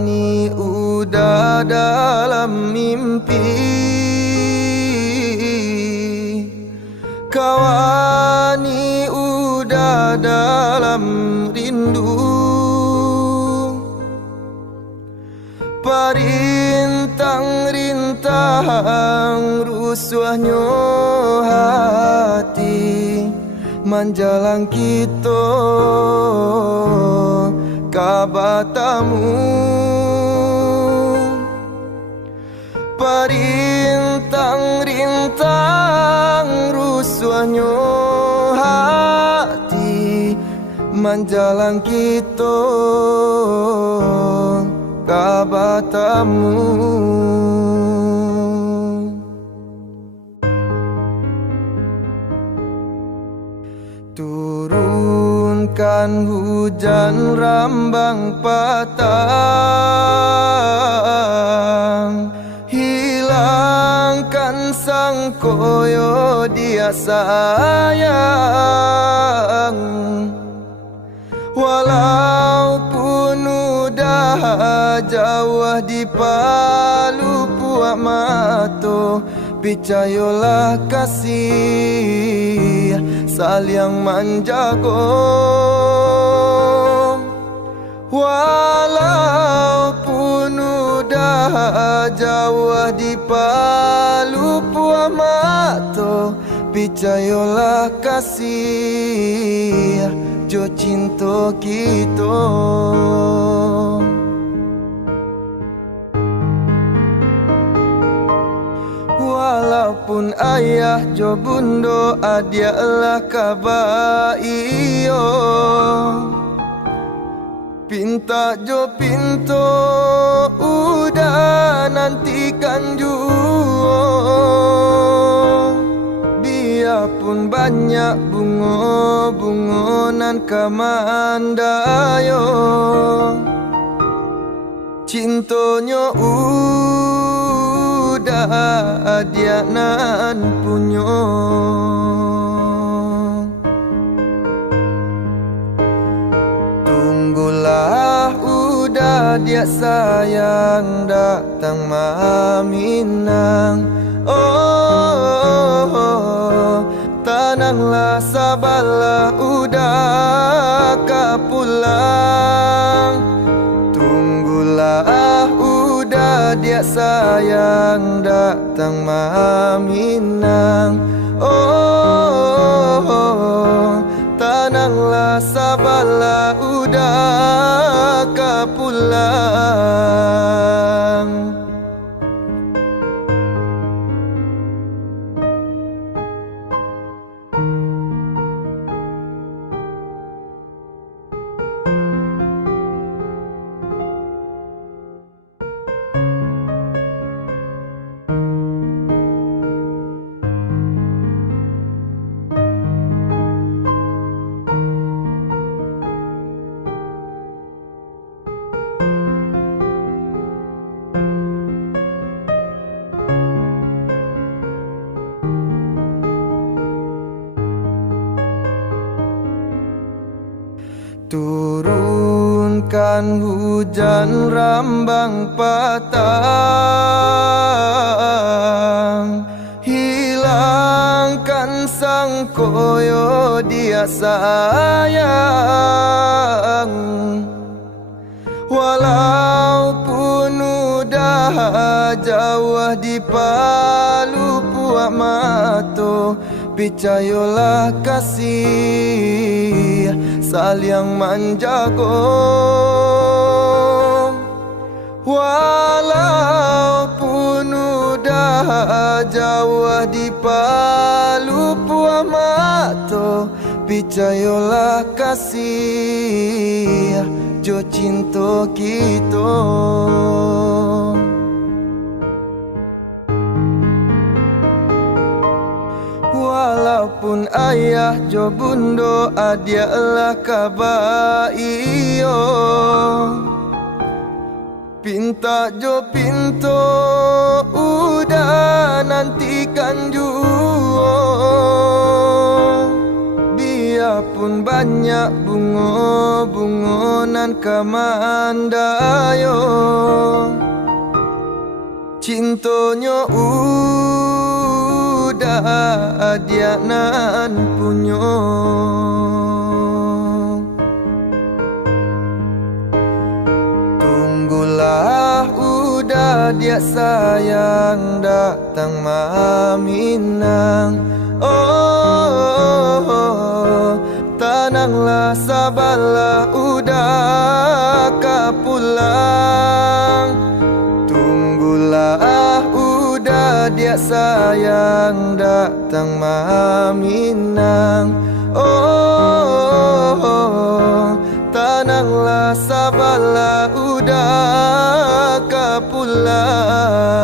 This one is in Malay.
Kawani udah dalam mimpi, kawani udah dalam rindu. Parintang-rintang rusuhnya hati, menjalang kita kabatamu. Parintang-rintang rusuhnya hati, menjalang kita kabatamu. Turunkan hujan rambang patang, hilangkan sang koyo dia sayang. Walaupun udah jauh di palu puak mato, percayalah kasih saling menjaga. Walaupun udah jauh di palu puak mato, percayalah kasih jo cinta kita. Walaupun ayah jo bundo adialah kabar iyo, pinta jo pinto udah nantikan juo. Biarpun banyak bunga-bunga nan kamandayo, cintonya udah dia nan punyo. Tunggulah udah dia sayang datang maminang. Oh, tenanglah sabarlah udah kapulang. Tunggulah udah dia sayang datang maminang. Oh, tenanglah sabarlah udah kapulang. Turunkan hujan rambang patang, hilangkan sang koyo dia sayang. Walaupun udah jauh di palu puak mato, percayalah kasih saling menjaga. Walaupun udah jauh di palu puak mato, percayalah kasih jo cinta kita. Walaupun ayah jo bundo adialah kabar iyo, pinta jo pinto udah nantikan juo. Biarpun banyak bunga bungonan kamandayo cintonyo udah adianan punyo tunggulah udah dia sayang datang maminang oh, tenanglah sabarlah udah kapulang tunggulah udah dia sayang datang maminang oh, tenanglah sabarlah udah kapulang